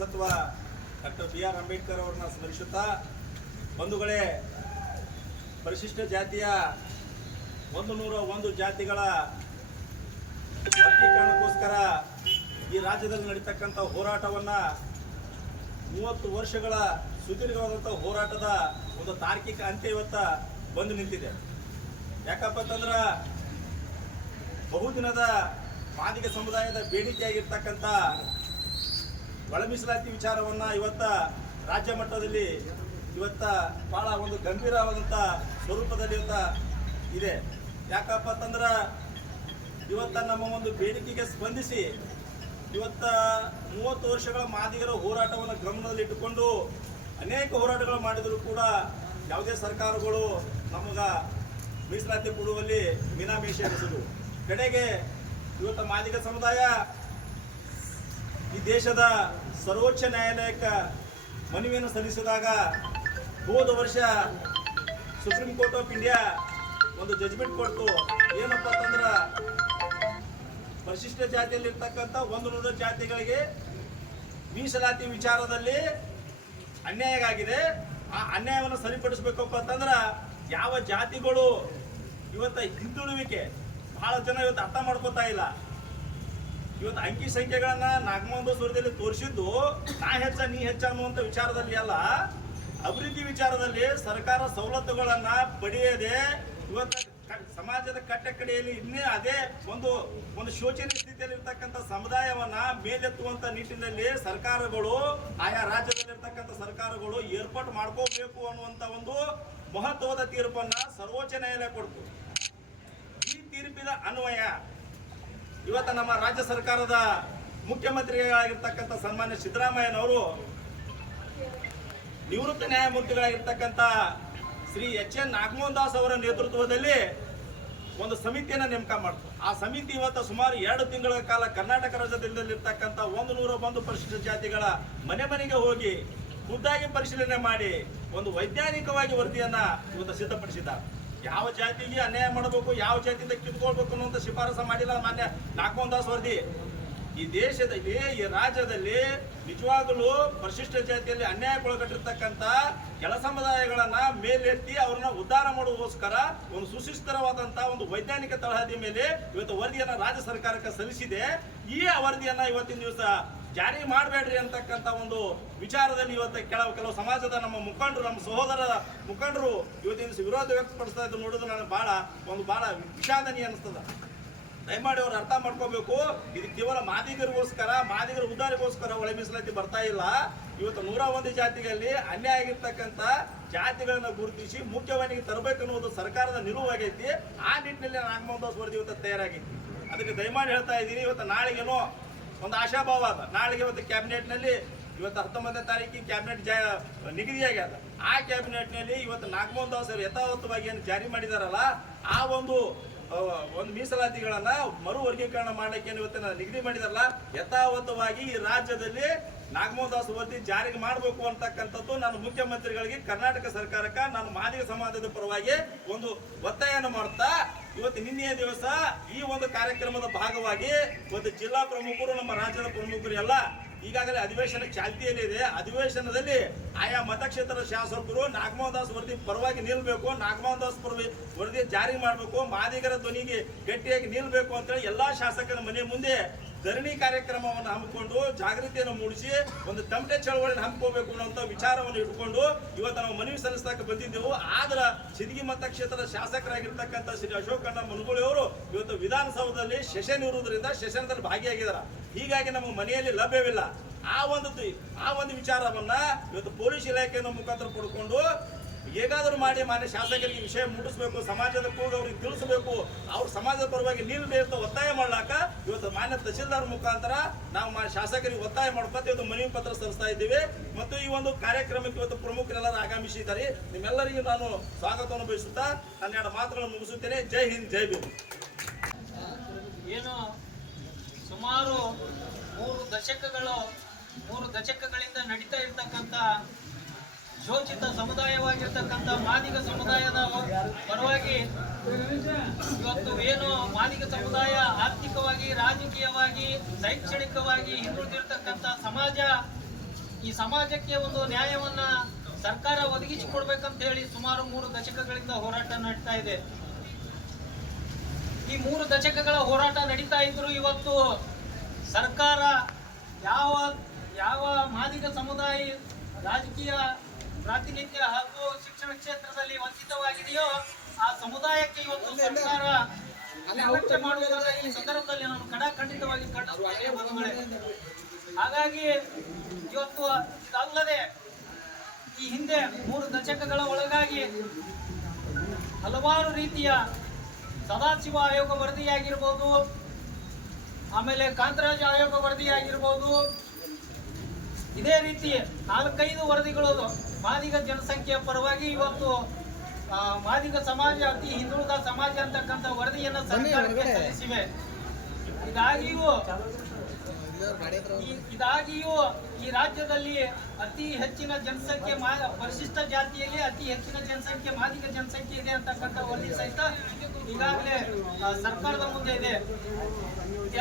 Bodhisattva doctor B R Ambedkar ಅವರನ್ನ ಸ್ಮರಿಸುತ್ತಾ, ಬಂಧುಗಳೇ, ಪರಿಶಿಷ್ಟ ಜಾತಿಯ ಒಂದು ನೂರ ಒಂದು ಜಾತಿಗಳ ವರ್ಗೀಕರಣಕ್ಕೋಸ್ಕರ ಈ ರಾಜ್ಯದಲ್ಲಿ ನಡೀತಕ್ಕಂಥ ಹೋರಾಟವನ್ನ ಮೂವತ್ತು ವರ್ಷಗಳ ಸುದೀರ್ಘವಾದಂಥ ಹೋರಾಟದ ಒಂದು ತಾರ್ಕಿಕ ಅಂತ್ಯ ಇವತ್ತ ಬಂದು ನಿಂತಿದೆ. ಯಾಕಪ್ಪ ಅಂತಂದ್ರ ಬಹುದಿನದ ಮಾದಿಗ ಸಮುದಾಯದ ಬೇಡಿಕೆಯಾಗಿರ್ತಕ್ಕಂಥ ಒಳ ಮೀಸಲಾತಿ ವಿಚಾರವನ್ನ ಇವತ್ತ ರಾಜ್ಯ ಮಟ್ಟದಲ್ಲಿ ಇವತ್ತ ಬಹಳ ಒಂದು ಗಂಭೀರವಾದಂಥ ಸ್ವರೂಪದಲ್ಲಿ ಇವತ್ತ ಇದೆ. ಯಾಕಪ್ಪ ಅಂತಂದ್ರ ಇವತ್ತ ನಮ್ಮ ಒಂದು ಬೇಡಿಕೆಗೆ ಸ್ಪಂದಿಸಿ ಇವತ್ತ ಮೂವತ್ತು ವರ್ಷಗಳ ಮಾದಿಗರ ಹೋರಾಟವನ್ನು ಗಮನದಲ್ಲಿಟ್ಟುಕೊಂಡು ಅನೇಕ ಹೋರಾಟಗಳು ಮಾಡಿದರೂ ಕೂಡ ಯಾವುದೇ ಸರ್ಕಾರಗಳು ನಮಗ ಮೀಸಲಾತಿ ಕೊಡುವಲ್ಲಿ ಮೀನಾಮೇಷ ಎನಿಸಿದ್ರು ಕಡೆಗೆ ಇವತ್ತ ಮಾದಿಗ ಸಮುದಾಯ ಈ ದೇಶದ ಸರ್ವೋಚ್ಚ ನ್ಯಾಯಾಲಯಕ್ಕೆ ಮನವಿಯನ್ನು ಸಲ್ಲಿಸಿದಾಗ ಹೋದ ವರ್ಷ ಸುಪ್ರೀಂ ಕೋರ್ಟ್ ಆಫ್ ಇಂಡಿಯಾ ಒಂದು ಜಜ್ಮೆಂಟ್ ಕೊಡ್ತು ಏನಪ್ಪ ಅಂತಂದ್ರೆ ಪರಿಶಿಷ್ಟ ಜಾತಿಯಲ್ಲಿ ಇರ್ತಕ್ಕಂಥ ಒಂದು ನೂರ ಜಾತಿಗಳಿಗೆ ಮೀಸಲಾತಿ ವಿಚಾರದಲ್ಲಿ ಅನ್ಯಾಯ ಆಗಿದೆ ಆ ಅನ್ಯಾಯವನ್ನು ಸರಿಪಡಿಸಬೇಕಪ್ಪ ಅಂತಂದ್ರೆ ಯಾವ ಜಾತಿಗಳು ಇವತ್ತ ಹಿಂದುಳುವಿಕೆ ಬಹಳ ಜನ ಇವತ್ತು ಅರ್ಥ ಮಾಡ್ಕೋತಾ ಇಲ್ಲ. ಇವತ್ತು ಅಂಕಿ ಸಂಖ್ಯೆಗಳನ್ನ ನಾಗಮಂದು ಸ್ವರದಲ್ಲಿ ತೋರಿಸಿದ್ದು, ನಾ ಹೆಚ್ಚ, ನೀ ಹೆಚ್ಚ ಅನ್ನುವಂಥ ವಿಚಾರದಲ್ಲಿ ಅಲ್ಲ. ಅಭಿವೃದ್ಧಿ ವಿಚಾರದಲ್ಲಿ ಸರ್ಕಾರ ಸವಲತ್ತುಗಳನ್ನ ಪಡೆಯದೆ ಇವತ್ತು ಸಮಾಜದ ಕಟ್ಟ ಕಡೆಯಲ್ಲಿ ಇನ್ನೇ ಅದೇ ಒಂದು ಒಂದು ಶೋಚನೀಯ ಸ್ಥಿತಿಯಲ್ಲಿ ಇರ್ತಕ್ಕಂಥ ಸಮುದಾಯವನ್ನ ಮೇಲೆತ್ತುವಂತ ನಿಟ್ಟಿನಲ್ಲಿ ಸರ್ಕಾರಗಳು, ಆಯಾ ರಾಜ್ಯದಲ್ಲಿರ್ತಕ್ಕಂಥ ಸರ್ಕಾರಗಳು ಏರ್ಪಾಟ್ ಮಾಡ್ಕೋಬೇಕು ಅನ್ನುವಂತ ಒಂದು ಮಹತ್ವದ ತೀರ್ಪನ್ನ ಸರ್ವೋಚ್ಚ ನ್ಯಾಯಾಲಯ ಕೊಡ್ತು. ಈ ತೀರ್ಪಿನ ಅನ್ವಯ ಇವತ್ತ ನಮ್ಮ ರಾಜ್ಯ ಸರ್ಕಾರದ ಮುಖ್ಯಮಂತ್ರಿಗಳಾಗಿರ್ತಕ್ಕಂಥ ಸನ್ಮಾನ್ಯ ಸಿದ್ದರಾಮಯ್ಯನವರು ನಿವೃತ್ತ ನ್ಯಾಯಮೂರ್ತಿಗಳಾಗಿರ್ತಕ್ಕಂಥ ಶ್ರೀ ಎಚ್ ಎನ್ ನಾಗಮೋಹನ್ ದಾಸ್ ಅವರ ನೇತೃತ್ವದಲ್ಲಿ ಒಂದು ಸಮಿತಿಯನ್ನು ನೇಮಕ ಮಾಡ್ತು. ಆ ಸಮಿತಿ ಇವತ್ತು ಸುಮಾರು ಎರಡು ತಿಂಗಳ ಕಾಲ ಕರ್ನಾಟಕ ರಾಜ್ಯದಲ್ಲಿರ್ತಕ್ಕಂಥ ಒಂದು ನೂರ ಒಂದು ಪರಿಶಿಷ್ಟ ಜಾತಿಗಳ ಮನೆ ಮನೆಗೆ ಹೋಗಿ ಖುದ್ದಾಗಿ ಪರಿಶೀಲನೆ ಮಾಡಿ ಒಂದು ವೈಜ್ಞಾನಿಕವಾಗಿ ವರದಿಯನ್ನು ಇವತ್ತು ಸಿದ್ಧಪಡಿಸಿದ್ದಾರೆ. ಯಾವ ಜಾತಿಗೆ ಅನ್ಯಾಯ ಮಾಡಬೇಕು ಯಾವ ಜಾತಿಯಿಂದ ಕಿತ್ಕೊಳ್ಬೇಕು ಅನ್ನುವಂಥ ಶಿಫಾರಸ ಮಾಡಿಲ್ಲ ಮಾನ್ಯ ನಾಗಮೋಹನ್ ದಾಸ್ ವರದಿ. ಈ ದೇಶದಲ್ಲಿ, ಈ ರಾಜ್ಯದಲ್ಲಿ ನಿಜವಾಗಲೂ ಪರಿಶಿಷ್ಟ ಜಾತಿಯಲ್ಲಿ ಅನ್ಯಾಯಕ್ಕೊಳಗಟ್ಟಿರ್ತಕ್ಕಂಥ ಕೆಲ ಸಮುದಾಯಗಳನ್ನ ಮೇಲೆತ್ತಿ ಅವ್ರನ್ನ ಉದ್ಧಾರ ಮಾಡುವಗೋಸ್ಕರ ಒಂದು ಸುಶಿಸ್ತರವಾದಂಥ ಒಂದು ವೈಜ್ಞಾನಿಕ ತಳಹದಿ ಮೇಲೆ ಇವತ್ತು ವರದಿಯನ್ನ ರಾಜ್ಯ ಸರ್ಕಾರಕ್ಕೆ ಸಲ್ಲಿಸಿದೆ. ಈ ವರದಿಯನ್ನ ಇವತ್ತಿನ ದಿವಸ ಜಾರಿ ಮಾಡಬೇಡ್ರಿ ಅಂತಕ್ಕಂಥ ಒಂದು ವಿಚಾರದಲ್ಲಿ ಇವತ್ತು ಕೆಲವು ಕೆಲವು ಸಮಾಜದ ನಮ್ಮ ಮುಖಂಡರು, ನಮ್ಮ ಸಹೋದರ ಮುಖಂಡರು ಇವತ್ತಿನ ವಿರೋಧ ವ್ಯಕ್ತಪಡಿಸ್ತಾ ಇದ್ದು ನೋಡಿದ್ರೆ ನನಗೆ ಬಹಳ ಒಂದು ಬಹಳ ವಿಷಾದನೀಯ ಅನಿಸ್ತದ ದಯಮಾಡಿ ಅವ್ರು ಅರ್ಥ ಮಾಡ್ಕೋಬೇಕು. ಇದು ಕೇವಲ ಮಾದಿಗರಿಗೋಸ್ಕರ, ಮಾದಿಗರ ಉದ್ದಾರಿಗೋಸ್ಕರ ಒಳ ಮೀಸಲಾತಿ ಬರ್ತಾ ಇಲ್ಲ. ಇವತ್ತು ನೂರ ಒಂದು ಜಾತಿಗಳಲ್ಲಿ ಅನ್ಯಾಯ ಆಗಿರ್ತಕ್ಕಂಥ ಜಾತಿಗಳನ್ನ ಗುರುತಿಸಿ ಮುಖ್ಯವಾಹಿನಿಗೆ ತರಬೇಕು ಅನ್ನೋದು ಸರ್ಕಾರದ ನಿಲುವಾಗೈತಿ. ಆ ನಿಟ್ಟಿನಲ್ಲಿ ನಾಗಮೋಹನ್ ದಾಸ್ ವರದಿ ಇವತ್ತು ತಯಾರಾಗೈತಿ. ಅದಕ್ಕೆ ದಯಮಾಡಿ ಹೇಳ್ತಾ ಇದ್ದೀನಿ, ಇವತ್ತು ನಾಳೆಗೇನೋ ಒಂದು ಆಶಾಭಾವ ಅದ. ನಾಳೆಗೆ ಇವತ್ತು ಕ್ಯಾಬಿನೆಟ್ನಲ್ಲಿ ಇವತ್ತು ಹತ್ತೊಂಬತ್ತನೇ ತಾರೀಕಿಗೆ ಕ್ಯಾಬಿನೆಟ್ ಜಾ ನಿಗದಿಯಾಗ್ಯದ. ಆ ಕ್ಯಾಬಿನೆಟ್ನಲ್ಲಿ ಇವತ್ತು ನಾಗಮೋಹನ್ ದಾಸ್ ಅವರು ಯಥಾವತ್ತವಾಗಿ ಏನು ಜಾರಿ ಮಾಡಿದಾರಲ್ಲ, ಆ ಒಂದು ಒಂದು ಮೀಸಲಾತಿಗಳನ್ನ ಮರು ವರ್ಗೀಕರಣ ಮಾಡಲಿಕ್ಕೆ ಇವತ್ತಿನ ನಿಗದಿ ಮಾಡಿದಾರಲ್ಲ? ಯಥಾವತ್ತವಾಗಿ ಈ ರಾಜ್ಯದಲ್ಲಿ ನಾಗಮೋಹನ್ ದಾಸ್ ವರದಿ ಜಾರಿಗೆ ಮಾಡಬೇಕು ಅಂತಕ್ಕಂಥದ್ದು ನಾನು ಮುಖ್ಯಮಂತ್ರಿಗಳಿಗೆ ಕರ್ನಾಟಕ ಸರ್ಕಾರಕ್ಕೆ, ನಾನು ಮಾದಿಗ ಸಮಾಜದ ಪರವಾಗಿ ಒಂದು ಒತ್ತಾಯನ ಮಾಡ್ತಾ, ಇವತ್ತು ನಿನ್ನೆಯ ದಿವಸ ಈ ಒಂದು ಕಾರ್ಯಕ್ರಮದ ಭಾಗವಾಗಿ ಒಂದು ಜಿಲ್ಲಾ ಪ್ರಮುಖರು, ನಮ್ಮ ರಾಜ್ಯದ ಪ್ರಮುಖರು ಎಲ್ಲ ಈಗಾಗಲೇ ಅಧಿವೇಶನ ಚಾಲ್ತಿಯಲ್ಲಿ ಇದೆ ಅಧಿವೇಶನದಲ್ಲಿ ಆಯಾ ಮತಕ್ಷೇತ್ರದ ಶಾಸಕರು ನಾಗಮೋಹನ್ ದಾಸ್ ವರದಿ ಪರವಾಗಿ ನಿಲ್ಬೇಕು ನಾಗಮೋಹನ್ ದಾಸ್ ವರದಿ ಜಾರಿ ಮಾಡಬೇಕು, ಮಾದಿಗರ ಧ್ವನಿಗೆ ಗಟ್ಟಿಯಾಗಿ ನಿಲ್ಬೇಕು ಅಂತೇಳಿ ಎಲ್ಲಾ ಶಾಸಕರ ಮನೆ ಮುಂದೆ ಧರಣಿ ಕಾರ್ಯಕ್ರಮವನ್ನು ಹಮ್ಮಿಕೊಂಡು ಜಾಗೃತಿಯನ್ನು ಮೂಡಿಸಿ ಒಂದು ತಮಟೆ ಚಳವಳಿಯನ್ನು ಹಮ್ಮಿಕೋಬೇಕು ಅನ್ನುವಂಥ ವಿಚಾರವನ್ನು ಇಟ್ಕೊಂಡು ಇವತ್ತು ನಾವು ಮನವಿ ಸಲ್ಲಿಸಕ್ಕೆ ಬಂದಿದ್ದೆವು. ಆದ್ರ ಸಿದ್ಗಿ ಮತಕ್ಷೇತ್ರದ ಶಾಸಕರಾಗಿರ್ತಕ್ಕಂಥ ಶ್ರೀ ಅಶೋಕಣ್ಣ ಮುನುಗೋಳಿ ಅವರು ಇವತ್ತು ವಿಧಾನಸೌಧದಲ್ಲಿ ಸೆಷನ್ ಇರುವುದರಿಂದ ಸೆಷನ್ದಲ್ಲಿ ಭಾಗಿಯಾಗಿದ್ದಾರೆ. ಹೀಗಾಗಿ ನಮ್ಮ ಮನೆಯಲ್ಲಿ ಲಭ್ಯವಿಲ್ಲ. ಆ ಒಂದು ಆ ಒಂದು ವಿಚಾರವನ್ನ ಇವತ್ತು ಪೊಲೀಸ್ ಇಲಾಖೆಯನ್ನು ಮುಖಾಂತರ ಪಡ್ಕೊಂಡು ಹೇಗಾದರೂ ಮಾಡಿ, ಮಾನ್ಯ ಶಾಸಕರಿಗೆ ವಿಷಯ ಮುಟ್ಟಿಸ್ಬೇಕು ಸಮಾಜದ ಕೂಡ ಅವ್ರಿಗೆ ತಿಳಿಸಬೇಕು, ಅವ್ರ ಸಮಾಜದ ಪರವಾಗಿ ನಿಲ್ಬೇಕು ಒತ್ತಾಯ ಮಾಡ್ಲಾಕ ಇವತ್ತು ಮಾನ್ಯ ತಹಶೀಲ್ದಾರ್ ಮುಖಾಂತರ ನಾವು ಮಾನ್ಯ ಶಾಸಕರಿಗೆ ಒತ್ತಾಯ ಮಾಡ್ಕೊತ ಇವತ್ತು ಮನವಿ ಪತ್ರ ಸಲ್ಲಿಸ್ತಾ ಇದ್ದೀವಿ. ಮತ್ತು ಈ ಒಂದು ಕಾರ್ಯಕ್ರಮಕ್ಕೆ ಇವತ್ತು ಪ್ರಮುಖರೆಲ್ಲರೂ ಆಗಮಿಸಿದ್ದಾರೆ. ನಿಮ್ಮೆಲ್ಲರಿಗೂ ನಾನು ಸ್ವಾಗತವನ್ನು ಬಯಸುತ್ತಾ ಹನ್ನೆರಡು ಮಾತುಗಳನ್ನು ಮುಗಿಸುತ್ತೇನೆ. ಜೈ ಹಿಂದ್, ಜೈ ಭೀಮ್. ಏನು ಸುಮಾರು ಮೂರು ದಶಕಗಳು, ಮೂರು ದಶಕಗಳಿಂದ ನಡೀತಾ ಇರ್ತಕ್ಕಂಥ ಶೋಷಿತ ಸಮುದಾಯವಾಗಿರ್ತಕ್ಕಂಥ ಮಾದಿಗ ಸಮುದಾಯದ ಪರವಾಗಿ ಇವತ್ತು ಏನು ಮಾದಿಗ ಸಮುದಾಯ ಆರ್ಥಿಕವಾಗಿ, ರಾಜಕೀಯವಾಗಿ, ಶೈಕ್ಷಣಿಕವಾಗಿ ಹಿಂದುಳಿದಿರ್ತಕ್ಕಂಥ ಸಮಾಜ, ಈ ಸಮಾಜಕ್ಕೆ ಒಂದು ನ್ಯಾಯವನ್ನ ಸರ್ಕಾರ ಒದಗಿಸಿಕೊಡ್ಬೇಕಂತ ಹೇಳಿ ಸುಮಾರು ಮೂರು ದಶಕಗಳಿಂದ ಹೋರಾಟ ನಡೀತಾ ಇದೆ. ಈ ಮೂರು ದಶಕಗಳ ಹೋರಾಟ ನಡೀತಾ ಇದ್ರು ಇವತ್ತು ಸರ್ಕಾರ ಯಾವ ಯಾವ ಮಾದಿಗ ಸಮುದಾಯ, ರಾಜಕೀಯ ಪ್ರಾತಿನಿಧ್ಯ ಹಾಗೂ ಶಿಕ್ಷಣ ಕ್ಷೇತ್ರದಲ್ಲಿ ವಂಚಿತವಾಗಿದೆಯೋ ಆ ಸಮುದಾಯಕ್ಕೆ ಇವತ್ತು ಸರ್ಕಾರ ಮಾಡುವುದರ ಈ ಸಂದರ್ಭದಲ್ಲಿ ನಾನು ಕಡಾಖಂಡಿತವಾಗಿ ಖಂಡಿಸುತ್ತೇನೆ ಬಂಧುಗಳೇ. ಹಾಗಾಗಿ ಇವತ್ತು ಇದಲ್ಲದೆ ಈ ಹಿಂದೆ ಮೂರು ದಶಕಗಳ ಒಳಗಾಗಿ ಹಲವಾರು ರೀತಿಯ ಸದಾಶಿವ ಆಯೋಗ ವರದಿಯಾಗಿರ್ಬೋದು ಆಮೇಲೆ ಕಾಂತರಾಜ ಆಯೋಗ ವರದಿಯಾಗಿರ್ಬೋದು ಇದೇ ರೀತಿ ನಾಲ್ಕೈದು ವರದಿಗಳು ಮಾದಿಗ ಜನಸಂಖ್ಯೆಯ ಪರವಾಗಿ ಇವತ್ತು ಮಾದಿಗ ಸಮಾಜ ಅತಿ ಹಿಂದುಳಿದ ಸಮಾಜ ಅಂತಕ್ಕಂಥ ವರದಿಯನ್ನು ಸರ್ಕಾರಕ್ಕೆ ಸಲ್ಲಿಸಿವೆ. ಇದಾಗಿಯೂ ಇದಾಗಿಯೂ ಈ ರಾಜ್ಯದಲ್ಲಿ ಅತಿ ಹೆಚ್ಚಿನ ಜನಸಂಖ್ಯೆ ಪರಿಶಿಷ್ಟ ಜಾತಿಯಲ್ಲಿ ಅತಿ ಹೆಚ್ಚಿನ ಜನಸಂಖ್ಯೆ, ಮಾದಿಗ ಜನಸಂಖ್ಯೆ ಇದೆ ಅಂತಕ್ಕಂಥ ವರದಿ ಸಹಿತ ಈಗಾಗಲೇ ಸರ್ಕಾರದ ಮುಂದೆ ಇದೆ.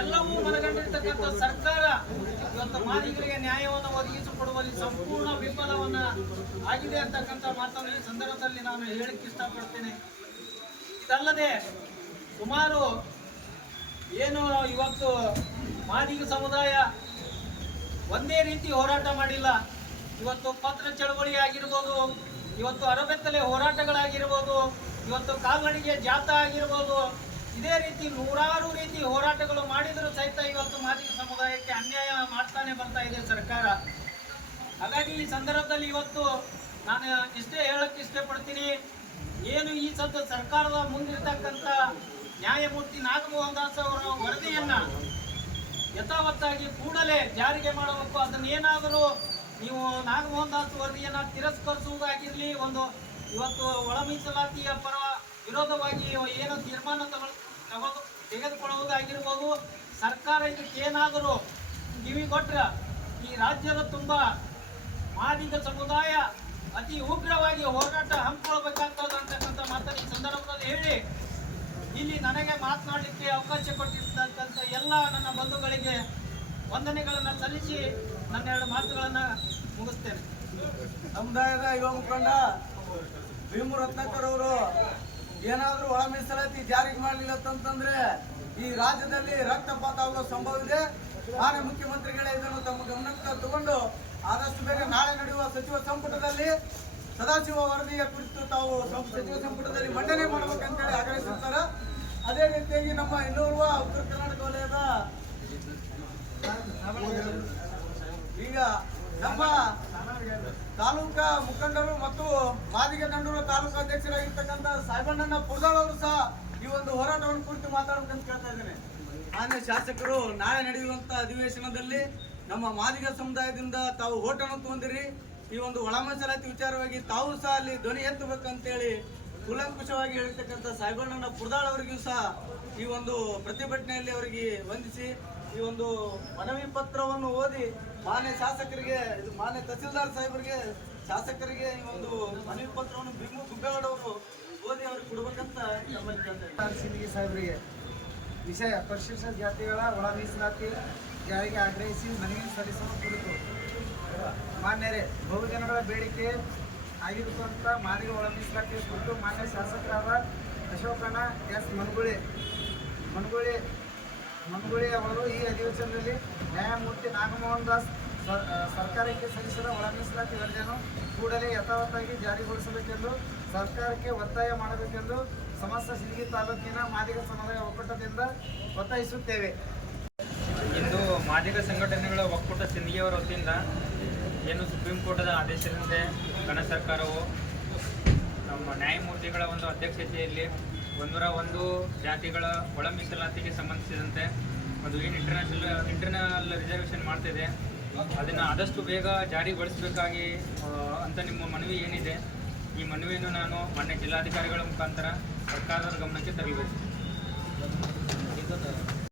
ಎಲ್ಲವೂ ಮನಗಂಡಿರ್ತಕ್ಕಂಥ ಸರ್ಕಾರ ಇವತ್ತು ಮಾದಿಗರಿಗೆ ನ್ಯಾಯವನ್ನು ಒದಗಿಸಿಕೊಡುವಲ್ಲಿ ಸಂಪೂರ್ಣ ವಿಫಲವನ್ನ ಆಗಿದೆ ಅಂತಕ್ಕಂಥ ಮಾತನ್ನು ಈ ಸಂದರ್ಭದಲ್ಲಿ ನಾನು ಹೇಳಕ್ಕೆ ಇಷ್ಟಪಡ್ತೇನೆ. ಇದಲ್ಲದೆ ಸುಮಾರು ಏನು ಇವತ್ತು ಮಾದಿಗ ಸಮುದಾಯ ಒಂದೇ ರೀತಿ ಹೋರಾಟ ಮಾಡಿಲ್ಲ. ಇವತ್ತು ಪತ್ರ ಚಳವಳಿ ಆಗಿರ್ಬೋದು, ಇವತ್ತು ಅರಬೆತ್ತಲೆ ಹೋರಾಟಗಳಾಗಿರ್ಬೋದು, ಇವತ್ತು ಕಾಲ್ನಡಿಗೆ ಜಾಥಾ ಆಗಿರ್ಬೋದು, ಇದೇ ರೀತಿ ನೂರಾರು ರೀತಿ ಹೋರಾಟಗಳು ಮಾಡಿದರೂ ಸಹಿತ ಇವತ್ತು ಮಾದಿಗ ಸಮುದಾಯಕ್ಕೆ ಅನ್ಯಾಯ ಮಾಡ್ತಾನೆ ಬರ್ತಾ ಇದೆ ಸರ್ಕಾರ. ಹಾಗಾಗಿ ಈ ಸಂದರ್ಭದಲ್ಲಿ ಇವತ್ತು ನಾನು ಇಷ್ಟೇ ಹೇಳಕ್ಕೆ ಇಷ್ಟಪಡ್ತೀನಿ. ಏನು ಈ ಸದ್ದ ಸರ್ಕಾರದ ಮುಂದಿರತಕ್ಕಂಥ ನ್ಯಾಯಮೂರ್ತಿ ನಾಗಮೋಹನ್ ದಾಸ್ ಅವರ ವರದಿಯನ್ನ ಯಥಾವತ್ತಾಗಿ ಕೂಡಲೇ ಜಾರಿಗೆ ಮಾಡಬೇಕು. ಅದನ್ನೇನಾದರೂ ನೀವು ನಾಗಮೋಹನ್ ದಾಸ್ ವರದಿಯನ್ನ ತಿರಸ್ಕರಿಸುವುದಾಗಿರಲಿ ಒಂದು ಇವತ್ತು ಒಳ ಮೀಸಲಾತಿಯ ಪರ ವಿರೋಧವಾಗಿ ಏನು ತೀರ್ಮಾನ ತಗೊಳ್ ತಗೊಳ್ ತೆಗೆದುಕೊಳ್ಳುವುದಾಗಿರ್ಬೋದು ಸರ್ಕಾರ ಇದಕ್ಕೇನಾದರೂ ಕಿವಿಗೊಟ್ರ ಈ ರಾಜ್ಯದ ತುಂಬ ಮಾದಿಗ ಸಮುದಾಯ ಅತಿ ಉಗ್ರವಾಗಿ ಹೋರಾಟ ಹಮ್ಮಿಕೊಳ್ಬೇಕಾಗ್ತದೆ ಅಂತಕ್ಕಂಥ ಮಾತನ್ನು ಈ ಸಂದರ್ಭದಲ್ಲಿ ಹೇಳಿ ಇಲ್ಲಿ ನನಗೆ ಮಾತನಾಡಲಿಕ್ಕೆ ಅವಕಾಶ ಕೊಟ್ಟಿರ್ತಕ್ಕಂಥ ಎಲ್ಲ ನನ್ನ ಬಂಧುಗಳಿಗೆ ವಂದನೆಗಳನ್ನು ಸಲ್ಲಿಸಿ ನನ್ನ ಎರಡು ಮಾತುಗಳನ್ನು ಮುಗಿಸ್ತೇನೆ. ಸಮುದಾಯದ ಯುವ ಮುಖಂಡ ಭೀಮು ರತ್ನಕರ್ ಅವರು, ಏನಾದರೂ ಒಳ ಮೀಸಲಾತಿ ಜಾರಿಗೆ ಮಾಡಲಿಲ್ಲ ಅಂತಂದ್ರೆ ಈ ರಾಜ್ಯದಲ್ಲಿ ರಕ್ತಪಾತ ಆಗುವ ಸಂಭವ ಇದೆ. ಮುಖ್ಯಮಂತ್ರಿಗಳೇ ಇದನ್ನು ತಮ್ಮ ಗಮನಕ್ಕೆ ತಗೊಂಡು ಆದಷ್ಟು ಬೇಗ ನಾಳೆ ನಡೆಯುವ ಸಚಿವ ಸಂಪುಟದಲ್ಲಿ ಸದಾಶಿವ ವರದಿಯ ಕುರಿತು ತಾವು ಸಚಿವ ಸಂಪುಟದಲ್ಲಿ ಮಂಡನೆ ನಮ್ಮ ಇನ್ನೂರುವ ಉತ್ತರ ಕರ್ನಾಟಕ ವಲಯದ. ಈಗ ನಮ್ಮ ತಾಲೂಕಾ ಮುಖಂಡರು ಮತ್ತು ಮಾದಿಗ ದಂಡೂರು ತಾಲೂಕು ಅಧ್ಯಕ್ಷರಾಗಿರ್ತಕ್ಕಂಥ ಸಾಹೇಬಣ್ಣನ ಪುರದಾಳ್ ಅವರು ಸಹ ಈ ಒಂದು ಹೋರಾಟವನ್ನು ಕುರಿತು ಮಾತಾಡಬೇಕಂತ ಕೇಳ್ತಾ ಇದ್ದೇನೆ. ಮಾನ್ಯ ಶಾಸಕರು, ನಾಳೆ ನಡೆಯುವಂತ ಅಧಿವೇಶನದಲ್ಲಿ ನಮ್ಮ ಮಾದಿಗ ಸಮುದಾಯದಿಂದ ತಾವು ಓಟನ್ನು ತಗೊಂಡಿರಿ. ಈ ಒಂದು ಒಳಮಸಲಾತಿ ವಿಚಾರವಾಗಿ ತಾವು ಸಹ ಅಲ್ಲಿ ಧ್ವನಿ ಎತ್ತಬೇಕಂತೇಳಿ ಕೂಲಂಕುಷವಾಗಿ ಹೇಳಿರ್ತಕ್ಕಂಥ ಸಾಹೇಬಣ್ಣನ ಪುರ್ದಾಳ್ ಅವರಿಗೂ ಸಹ ಈ ಒಂದು ಪ್ರತಿಭಟನೆಯಲ್ಲಿ ಅವರಿಗೆ ವಂದಿಸಿ ಈ ಒಂದು ಮನವಿ ಪತ್ರವನ್ನು ಓದಿ ಮಾನ್ಯ ಶಾಸಕರಿಗೆ, ಇದು ಮಾನ್ಯ ತಹಸೀಲ್ದಾರ್ ಸಾಹೇಬರಿಗೆ ಶಾಸಕರಿಗೆ ಈ ಒಂದು ಮನವಿ ಪತ್ರವನ್ನು ಬಿಮ್ಮು ಗುಬ್ಬೇಗೌಡ ಅವರು ಓದಿ ಅವ್ರಿಗೆ ಕೊಡ್ಬೇಕಂತ ನಮ್ಮಲ್ಲಿ ಸಾಹೇಬರಿಗೆ, ವಿಷಯ ಪರಿಶಿಷ್ಟ ಜಾತಿಗಳ ಒಳ ಮೀಸಲಾತಿ ಜಾರಿಗೆ ಆಗ್ರಹಿಸಿ ಮನವಿ ಸಲ್ಲಿಸುವ ಕುರಿತು ಮಾನ್ಯರೇ, ಬಹುಜನಗಳ ಬೇಡಿಕೆ ಆಗಿರುವಂಥ ಒಳ ಮೀಸಲಾತಿ ಕುರಿತು ಮಾನ್ಯ ಶಾಸಕರಾದ ಅಶೋಕನ ಎಸ್ ಮನಗುಳಿ. ಮನಗುಳಿ ಮನಗುಳಿ ಅವರು ಈ ಅಧಿವೇಶನದಲ್ಲಿ ನ್ಯಾಯಮೂರ್ತಿ ನಾಗಮೋಹನ್ ದಾಸ್ ಸರ್ಕಾರಕ್ಕೆ ಸಲ್ಲಿಸಿದ ಒಳಮೀಸಲಾತಿ ವರದಿಯನ್ನು ಕೂಡಲೇ ಯಥಾವತ್ತಾಗಿ ಜಾರಿಗೊಳಿಸಬೇಕೆಂದು, ಸರ್ಕಾರಕ್ಕೆ ಒತ್ತಾಯ ಮಾಡಬೇಕೆಂದು ಸಮಸ್ತ ಸಿಂದಗಿ ತಾಲೂಕಿನ ಮಾದಿಗ ಸಮುದಾಯ ಒಕ್ಕೂಟದಿಂದ ಒತ್ತಾಯಿಸುತ್ತೇವೆ. ಇಂದು ಮಾದಿಗ ಸಂಘಟನೆಗಳ ಒಕ್ಕೂಟ ಸಿಂಧಿಯವರ ವತಿಯಿಂದ ಏನು ಸುಪ್ರೀಂ ಕೋರ್ಟದ ಆದೇಶದಂತೆ ಕನ್ನಡ ಸರ್ಕಾರವು ನಮ್ಮ ನ್ಯಾಯಮೂರ್ತಿಗಳ ಒಂದು ಅಧ್ಯಕ್ಷತೆಯಲ್ಲಿ ಒಂದೂರ ಒಂದು ಜಾತಿಗಳ ಒಳ ಸಂಬಂಧಿಸಿದಂತೆ ಒಂದು ಏನು ಇಂಟರ್ನ್ಯಾಷನಲ್ ಇಂಟರ್ನಲ್ ರಿಸರ್ವೇಷನ್ ಮಾಡ್ತಿದೆ. ಅದನ್ನು ಆದಷ್ಟು ಬೇಗ ಜಾರಿಗೊಳಿಸಬೇಕಾಗಿ ಅಂತ ನಿಮ್ಮ ಮನವಿ ಏನಿದೆ, ಈ ಮನವಿಯನ್ನು ನಾನು ಮೊನ್ನೆ ಜಿಲ್ಲಾಧಿಕಾರಿಗಳ ಮುಖಾಂತರ ಸರ್ಕಾರದ ಗಮನಕ್ಕೆ ತರಬೇಕು.